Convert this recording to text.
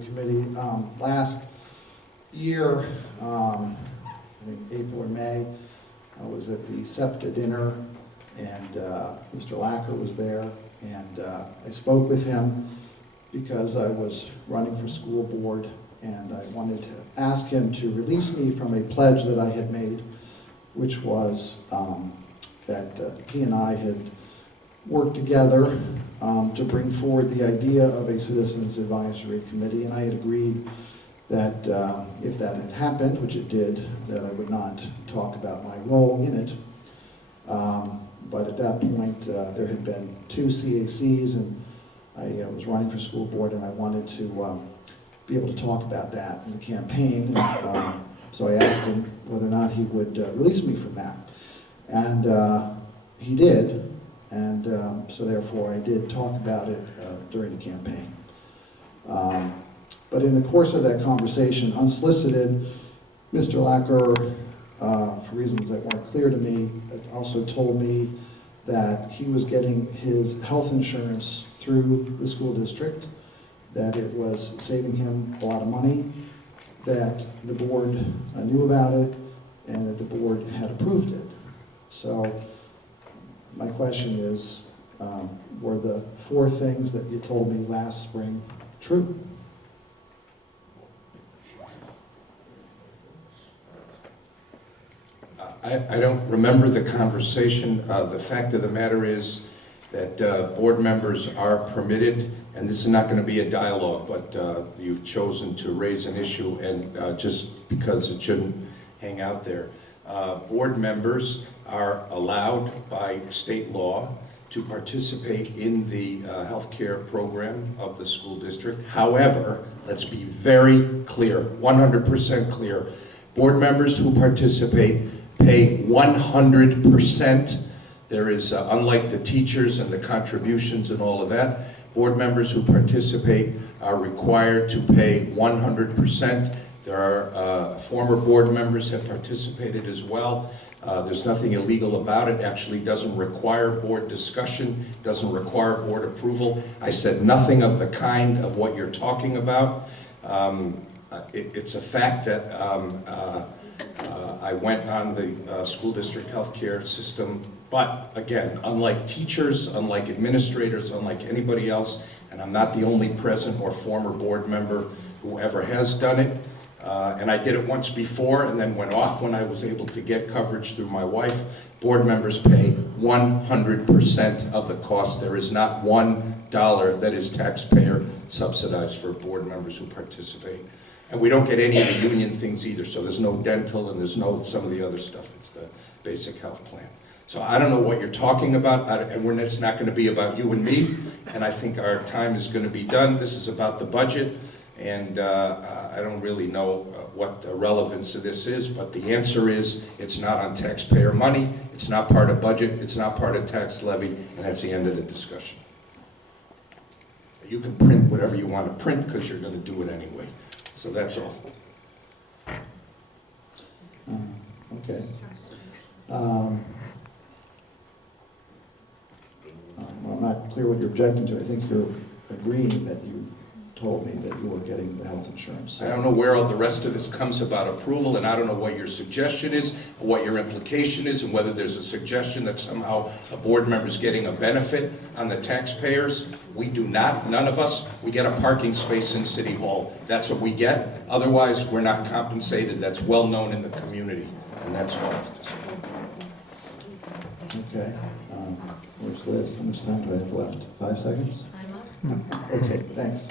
Committee. Last year, I think April or May, I was at the SEPTA dinner, and Mr. Lacher was there, and I spoke with him because I was running for school board, and I wanted to ask him to release me from a pledge that I had made, which was that he and I had worked together to bring forward the idea of a Citizens Advisory Committee, and I had agreed that if that had happened, which it did, that I would not talk about my role in it. But at that point, there had been 2 CACs, and I was running for school board, and I wanted to be able to talk about that in the campaign. And, so I asked him whether or not he would release me from that. And he did. And so therefore I did talk about it during the campaign. But in the course of that conversation, unsolicited, Mr. Lacher, for reasons that weren't clear to me, also told me that he was getting his health insurance through the school district, that it was saving him a lot of money, that the board knew about it, and that the board had approved it. So my question is, were the 4 things that you told me last spring true? I don't remember the conversation. The fact of the matter is that board members are permitted, and this is not going to be a dialogue, but you've chosen to raise an issue, and just because it shouldn't hang out there. Board members are allowed by state law to participate in the healthcare program of the school district. However, let's be very clear, 100% clear. Board members who participate pay 100%. There is, unlike the teachers and the contributions and all of that, board members who participate are required to pay 100%. There are former board members have participated as well. There's nothing illegal about it. Actually doesn't require board discussion, doesn't require board approval. I said nothing of the kind of what you're talking about. It's a fact that I went on the school district healthcare system, but again, unlike teachers, unlike administrators, unlike anybody else, and I'm not the only present or former board member who ever has done it. And I did it once before and then went off when I was able to get coverage through my wife. Board members pay 100% of the cost. There is not $1 that is taxpayer subsidized for board members who participate. And we don't get any of the union things either, so there's no dental and there's no some of the other stuff. It's the basic health plan. So I don't know what you're talking about, and it's not going to be about you and me, and I think our time is going to be done. This is about the budget. And I don't really know what the relevance of this is, but the answer is it's not on taxpayer money, it's not part of budget, it's not part of tax levy, and that's the end of the discussion. You can print whatever you want to print because you're going to do it anyway. So that's all. Okay. Well, I'm not clear what you're objecting to. I think you're agreeing that you told me that you were getting the health insurance. I don't know where all the rest of this comes about approval, and I don't know what your suggestion is, or what your implication is, and whether there's a suggestion that somehow a board member is getting a benefit on the taxpayers. We do not, none of us. We get a parking space in City Hall. That's what we get. Otherwise, we're not compensated. That's well known in the community, and that's all I have to say. Okay. Where's Liz? How much time do I have left? 5 seconds? I'm up. Okay, thanks.